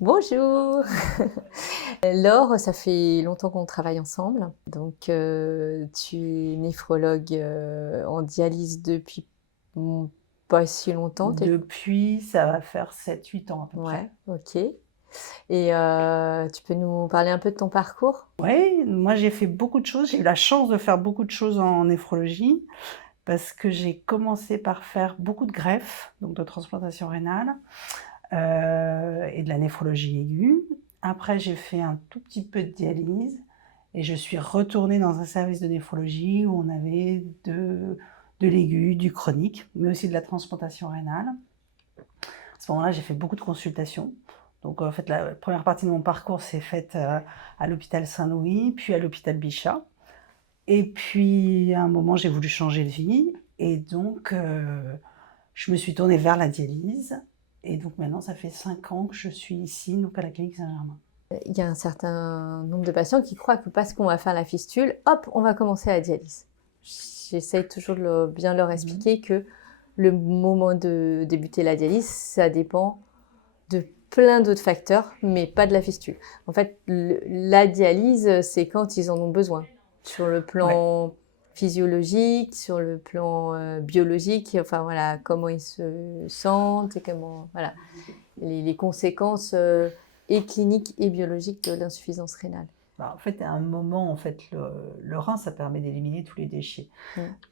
Bonjour. Laure, ça fait longtemps qu'on travaille ensemble. Donc, tu es néphrologue en dialyse depuis pas si longtemps. Depuis, ça va faire 7-8 ans à peu près. Ouais, ok. Et tu peux nous parler un peu de ton parcours? Oui, moi j'ai fait beaucoup de choses. J'ai eu la chance de faire beaucoup de choses en néphrologie parce que j'ai commencé par faire beaucoup de greffes, donc de transplantation rénale et de la néphrologie aiguë. Après, j'ai fait un tout petit peu de dialyse et je suis retournée dans un service de néphrologie où on avait de l'aigu, du chronique, mais aussi de la transplantation rénale. À ce moment-là, j'ai fait beaucoup de consultations. Donc, en fait, la première partie de mon parcours s'est faite à l'hôpital Saint-Louis, puis à l'hôpital Bichat. Et puis, à un moment, j'ai voulu changer de vie. Et donc, je me suis tournée vers la dialyse. Et donc, maintenant, ça fait 5 ans que je suis ici, donc à la clinique Saint-Germain. Il y a un certain nombre de patients qui croient que parce qu'on va faire la fistule, hop, on va commencer la dialyse. J'essaye toujours de bien leur expliquer que le moment de débuter la dialyse, ça dépend de plein d'autres facteurs, mais pas de la fistule. En fait, la dialyse, c'est quand ils en ont besoin. Sur le plan physiologique, sur le plan biologique, enfin voilà, comment ils se sentent et comment, voilà, les conséquences et cliniques et biologiques de l'insuffisance rénale. En fait, à un moment, en fait, le rein, ça permet d'éliminer tous les déchets.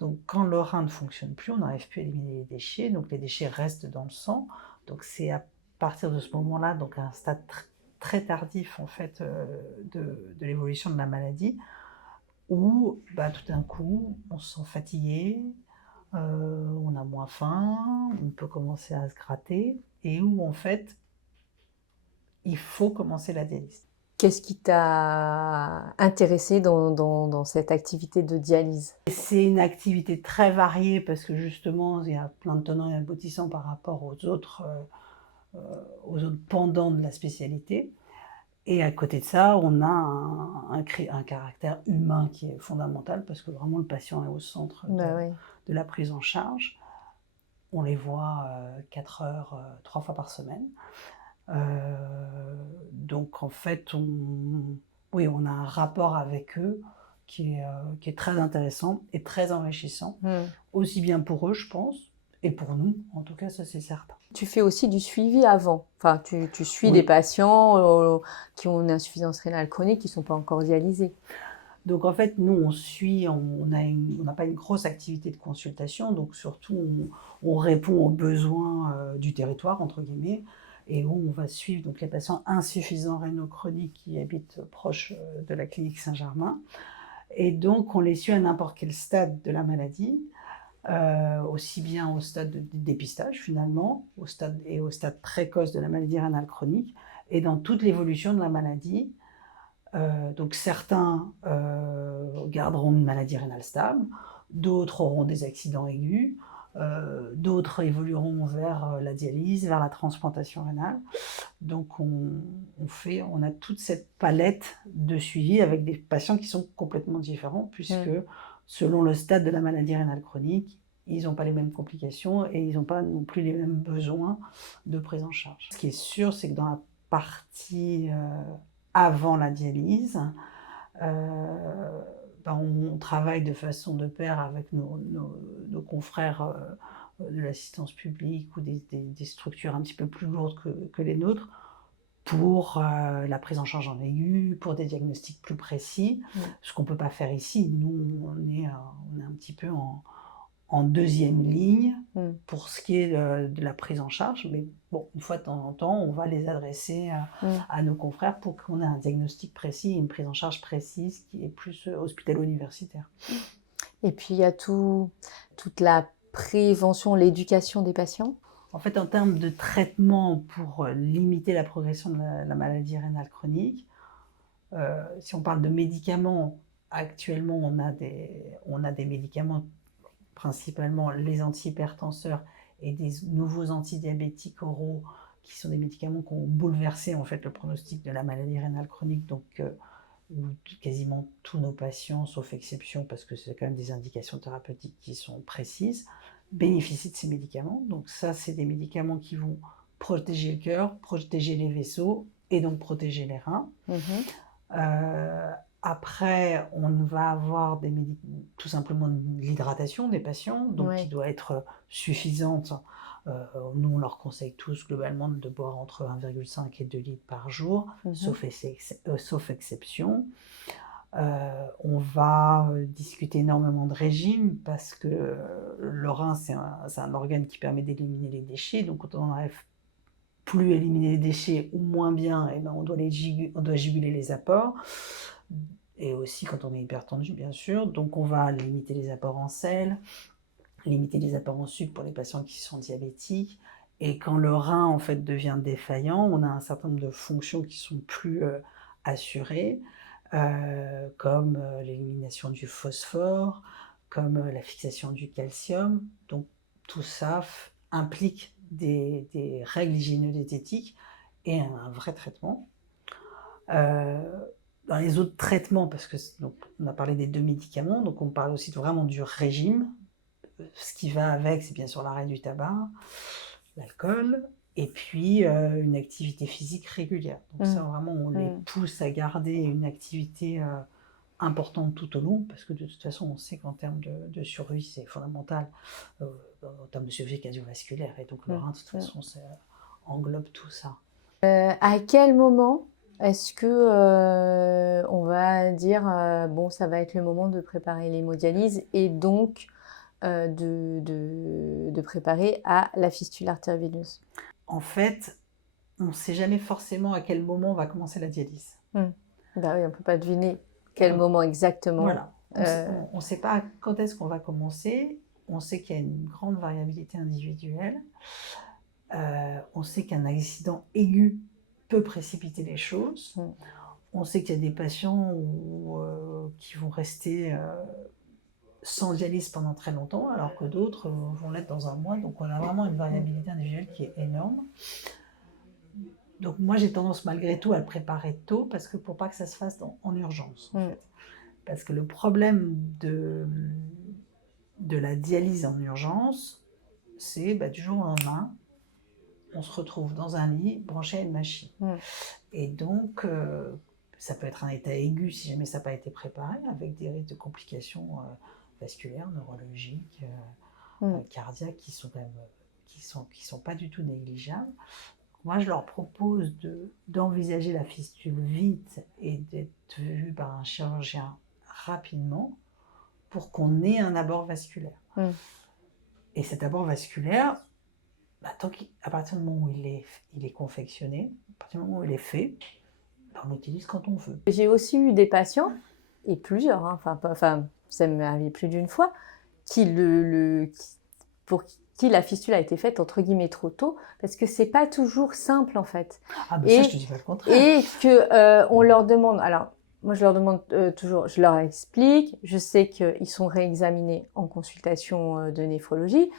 Donc, quand le rein ne fonctionne plus, on n'arrive plus à éliminer les déchets. Donc, les déchets restent dans le sang. Donc, c'est à partir de ce moment-là, donc à un stade très tardif, en fait, de l'évolution de la maladie, où tout d'un coup, on se sent fatigué, on a moins faim, on peut commencer à se gratter, et où, en fait, il faut commencer la dialyse. Qu'est-ce qui t'a intéressé dans cette activité de dialyse? C'est une activité très variée parce que justement, il y a plein de tenants et aboutissants par rapport aux autres pendants de la spécialité. Et à côté de ça, on a un caractère humain qui est fondamental parce que vraiment le patient est au centre de la prise en charge. On les voit 4 heures, 3 fois par semaine. Donc en fait, on a un rapport avec eux qui est très intéressant et très enrichissant, aussi bien pour eux, je pense, et pour nous, en tout cas, ça c'est certain. Tu fais aussi du suivi avant. Enfin, tu suis des patients qui ont une insuffisance rénale chronique qui ne sont pas encore dialysés. Donc en fait, nous, on n'a pas une grosse activité de consultation, donc surtout, on répond aux besoins du territoire, entre guillemets, et où on va suivre donc, les patients insuffisants rénaux chroniques qui habitent proche de la clinique Saint-Germain. Et donc, on les suit à n'importe quel stade de la maladie, aussi bien au stade de dépistage finalement, au stade précoce de la maladie rénale chronique, et dans toute l'évolution de la maladie. Donc certains garderont une maladie rénale stable, d'autres auront des accidents aigus, d'autres évolueront vers la dialyse, vers la transplantation rénale. Donc on a toute cette palette de suivi avec des patients qui sont complètement différents puisque selon le stade de la maladie rénale chronique, ils n'ont pas les mêmes complications et ils n'ont pas non plus les mêmes besoins de prise en charge. Ce qui est sûr, c'est que dans la partie avant la dialyse, on travaille de façon de pair avec nos confrères de l'assistance publique ou des structures un petit peu plus lourdes que les nôtres pour la prise en charge en aigu, pour des diagnostics plus précis, ce qu'on ne peut pas faire ici. Nous, on est un petit peu en deuxième ligne pour ce qui est de la prise en charge. Mais bon, une fois de temps en temps, on va les adresser à nos confrères pour qu'on ait un diagnostic précis et une prise en charge précise qui est plus hospitalo-universitaire. Et puis, il y a toute la prévention, l'éducation des patients. En fait, en termes de traitement pour limiter la progression de la maladie rénale chronique, si on parle de médicaments, actuellement, on a des médicaments, principalement les antihypertenseurs et des nouveaux antidiabétiques oraux, qui sont des médicaments qui ont bouleversé en fait le pronostic de la maladie rénale chronique. Donc, où quasiment tous nos patients, sauf exception, parce que c'est quand même des indications thérapeutiques qui sont précises, bénéficient de ces médicaments. Donc ça, c'est des médicaments qui vont protéger le cœur, protéger les vaisseaux et donc protéger les reins. Euh, Après, on va avoir tout simplement de l'hydratation des patients, donc qui doit être suffisante. Nous, on leur conseille tous globalement de boire entre 1,5 et 2 litres par jour, sauf exception. On va discuter énormément de régime parce que le rein, c'est un organe qui permet d'éliminer les déchets. Donc, quand on n'arrive plus à éliminer les déchets ou moins bien, eh ben, on doit juguler les apports. Et aussi quand on est hypertendu, bien sûr. Donc, on va limiter les apports en sel, limiter les apports en sucre pour les patients qui sont diabétiques. Et quand le rein, en fait, devient défaillant, on a un certain nombre de fonctions qui sont plus assurées. Comme l'élimination du phosphore, comme la fixation du calcium. Donc tout ça implique des règles hygiéno-diététiques et un vrai traitement. Dans les autres traitements, parce que donc, on a parlé des 2 médicaments, donc on parle aussi vraiment du régime. Ce qui va avec, c'est bien sûr l'arrêt du tabac, l'alcool, et puis une activité physique régulière. Donc ça, vraiment, on les pousse à garder une activité importante tout au long, parce que de toute façon, on sait qu'en termes de survie, c'est fondamental, en termes de survie cardiovasculaire, et donc le rein, de toute façon, ça englobe tout ça. À quel moment est-ce que on va dire bon, ça va être le moment de préparer l'hémodialyse et donc de préparer à la fistule artério-veineuse? En fait, on ne sait jamais forcément à quel moment on va commencer la dialyse. Bah oui, on ne peut pas deviner quel moment exactement. Voilà. On ne sait pas quand est-ce qu'on va commencer. On sait qu'il y a une grande variabilité individuelle. On sait qu'un accident aigu peut précipiter les choses. On sait qu'il y a des patients qui vont rester sans dialyse pendant très longtemps, alors que d'autres vont l'être dans un mois. Donc on a vraiment une variabilité individuelle qui est énorme. Donc moi j'ai tendance malgré tout à le préparer tôt, parce que pour pas que ça se fasse en urgence, en fait. Parce que le problème de la dialyse en urgence, c'est du jour au lendemain, on se retrouve dans un lit branché à une machine. Et donc, ça peut être un état aigu si jamais ça n'a pas été préparé, avec des risques de complications vasculaires, neurologiques, cardiaques, qui sont quand même qui sont pas du tout négligeables. Moi, je leur propose d'envisager la fistule vite et d'être vu par un chirurgien rapidement pour qu'on ait un abord vasculaire. Et cet abord vasculaire, à partir du moment où il est confectionné, à partir du moment où il est fait, on l'utilise quand on veut. J'ai aussi eu des patients, et plusieurs, ça m'est arrivé plus d'une fois, pour qui la fistule a été faite entre guillemets trop tôt, parce que c'est pas toujours simple en fait. Ah ça, je te dis pas le contraire. Et que on leur demande, alors moi je leur demande toujours, je leur explique, je sais qu'ils sont réexaminés en consultation de néphrologie,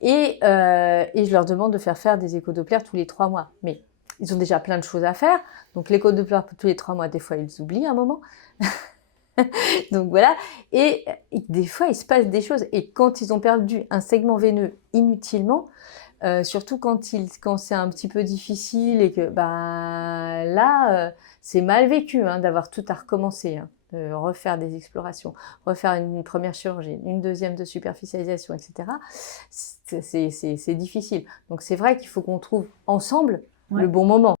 et je leur demande de faire des échodopplères tous les 3 mois. Mais ils ont déjà plein de choses à faire, donc l'échodoppler tous les 3 mois, des fois ils oublient un moment. Donc voilà, et des fois il se passe des choses, et quand ils ont perdu un segment veineux inutilement, surtout quand c'est un petit peu difficile et que là c'est mal vécu d'avoir tout à recommencer, de refaire des explorations, refaire une première chirurgie, une deuxième de superficialisation, etc. C'est difficile. Donc c'est vrai qu'il faut qu'on trouve ensemble le bon moment.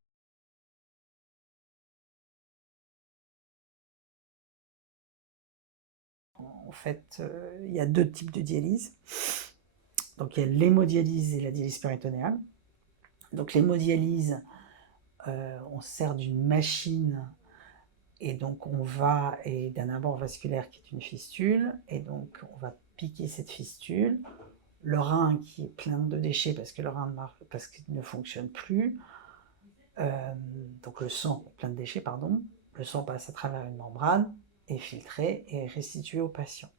En fait, il y a 2 types de dialyse. Donc il y a l'hémodialyse et la dialyse péritonéale. Donc l'hémodialyse, on se sert d'une machine, et donc et d'un abord vasculaire qui est une fistule, et donc on va piquer cette fistule, le rein qui est plein de déchets parce que le rein parce qu'il ne fonctionne plus, donc le sang est plein de déchets, pardon, le sang passe à travers une membrane, est filtré et est restitué au patient.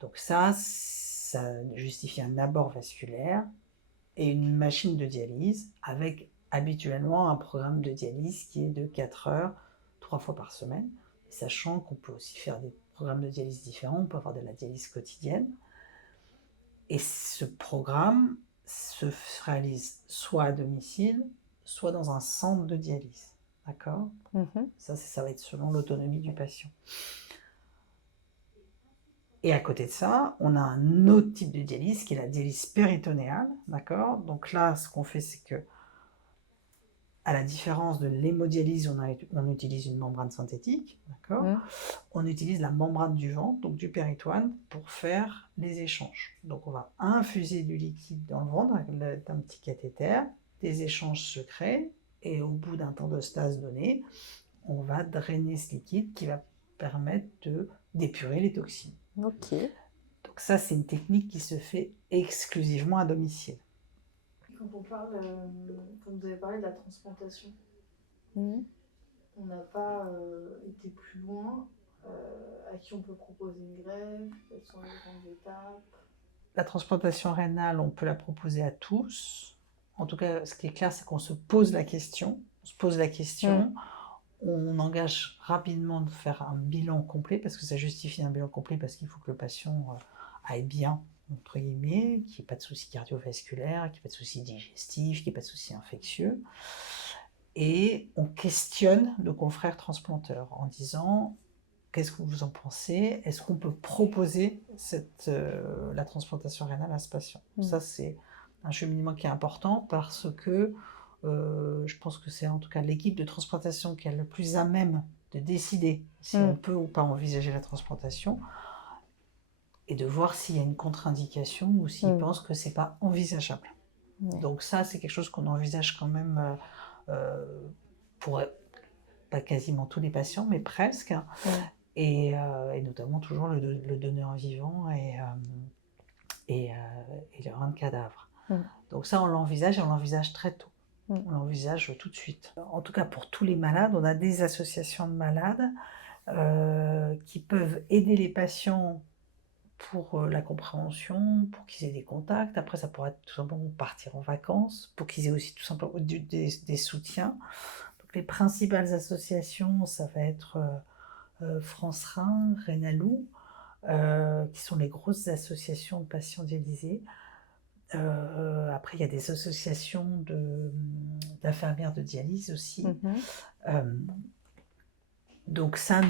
Donc ça justifie un abord vasculaire et une machine de dialyse avec habituellement un programme de dialyse qui est de 4 heures, 3 fois par semaine. sachant qu'on peut aussi faire des programmes de dialyse différents, on peut avoir de la dialyse quotidienne. Et ce programme se réalise soit à domicile, soit dans un centre de dialyse. D'accord ? Ça va être selon l'autonomie du patient. Et à côté de ça, on a un autre type de dialyse qui est la dialyse péritonéale. D'accord ? Donc là, ce qu'on fait, c'est que, à la différence de l'hémodialyse, on utilise une membrane synthétique, d'accord ? On utilise la membrane du ventre, donc du péritoine, pour faire les échanges. Donc on va infuser du liquide dans le ventre avec un petit cathéter, des échanges se créent, et au bout d'un temps de stase donné, on va drainer ce liquide qui va permettre d'épurer les toxines. Ok. Donc ça, c'est une technique qui se fait exclusivement à domicile. Quand vous avez parlé de la transplantation, on n'a pas été plus loin. À qui on peut proposer une greffe? Quelles sont les grandes étapes? La transplantation rénale, on peut la proposer à tous. En tout cas, ce qui est clair, c'est qu'on se pose la question. On se pose la question. On engage rapidement de faire un bilan complet, parce que ça justifie un bilan complet, parce qu'il faut que le patient aille bien, entre guillemets, qu'il n'y ait pas de soucis cardiovasculaires, qu'il n'y ait pas de soucis digestifs, qu'il n'y ait pas de soucis infectieux. Et on questionne nos confrères transplanteurs en disant: qu'est-ce que vous en pensez? Est-ce qu'on peut proposer la transplantation rénale à ce patient? Ça, c'est un cheminement qui est important, parce que je pense que c'est en tout cas l'équipe de transplantation qui est le plus à même de décider si on peut ou pas envisager la transplantation, et de voir s'il y a une contre-indication ou s'ils pensent que c'est pas envisageable. Donc ça, c'est quelque chose qu'on envisage quand même pour pas quasiment tous les patients, mais presque. Et notamment toujours le donneur vivant et le rein de cadavre. Donc ça, on l'envisage, et on l'envisage très tôt. On l'envisage tout de suite. En tout cas, pour tous les malades, on a des associations de malades qui peuvent aider les patients pour la compréhension, pour qu'ils aient des contacts. Après, ça pourrait être tout simplement partir en vacances, pour qu'ils aient aussi tout simplement des soutiens. Donc les principales associations, ça va être France Rein, Rénalou, qui sont les grosses associations de patients dialysés. Après, il y a des associations d'infirmières de dialyse aussi. Donc ça,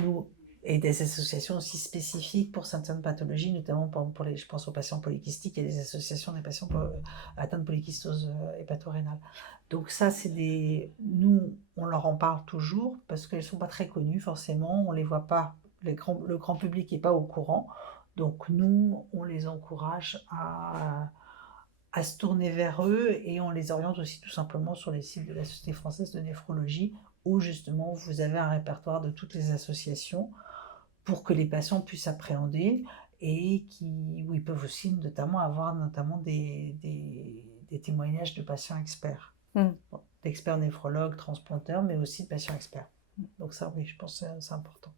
et des associations aussi spécifiques pour certaines pathologies, notamment je pense aux patients polykystiques. Il y a des associations des patients atteints de polykystose hépatorénale. Donc ça, nous, on leur en parle toujours, parce qu'elles ne sont pas très connues forcément, on ne les voit pas, le grand public n'est pas au courant. Donc nous, on les encourage à se tourner vers eux, et on les oriente aussi tout simplement sur les sites de la Société française de néphrologie, où justement vous avez un répertoire de toutes les associations pour que les patients puissent appréhender, et où ils peuvent aussi notamment avoir des témoignages de patients experts, d'experts néphrologues, transplanteurs, mais aussi de patients experts. Donc ça, oui, je pense que c'est important.